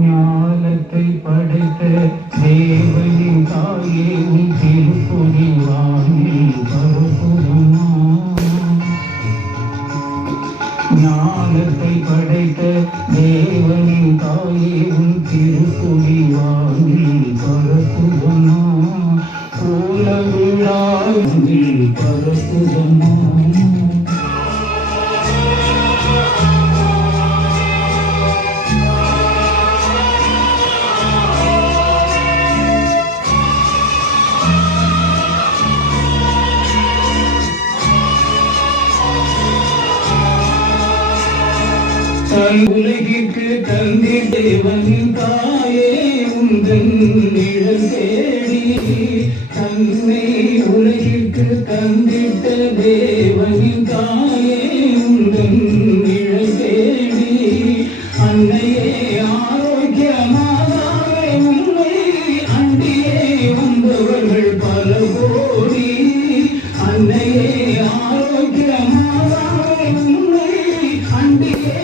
ஞானத்தை படைத்த தேவனின் தாயே உன் திருப்பொடி வாங்கி பரப்புதமா. ஞானத்தை படைத்த தேவனின் தாயே உன் திருப்பொடி வாங்கி பரப்புதமா. கோல விழாங்கி பரப்புதமா. உலகிற்கு தந்தி தேவனின் தாயே உந்தன் நிழல் தேடி தன்னை உலகிற்கு தந்திட்ட தேவனின் தாயே உந்தன் நிழல் தேடி அன்னையே ஆரோக்கியமாதாவே உன்னை அண்டியே வந்தவர்கள் பல கோடி. அன்னையே ஆரோக்கியமாதாவே உன்னை அண்டியே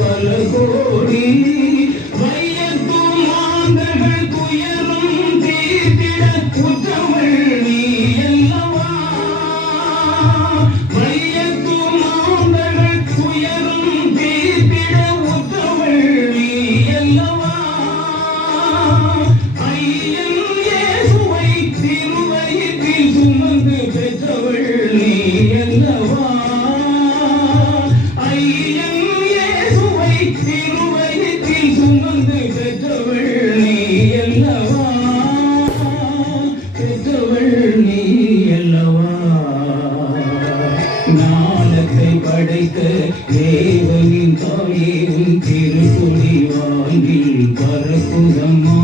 பல கோடி. வையத்தும் மாந்தர்கள் துயரும் தீர்த்திட உற்றவள் நீ அல்லவா. வையத்தும் மாந்தர்கள் துயரும் தீர்த்திட உற்றவள் நீ அல்லவா. ஐயன் இயேசுவை திருவயிற்றில் சுமந்து பெற்றவள் நீ அல்லவா. ஐயன் திருவயிற்றில் சுமந்து பெற்றவள் நீ அல்லவா. பெற்றவள் நீ அல்லவா. ஞானத்தை படைத்த தேவனின் தாயே உன் திருப்பொடி வாங்கி பரப்புதம்மா.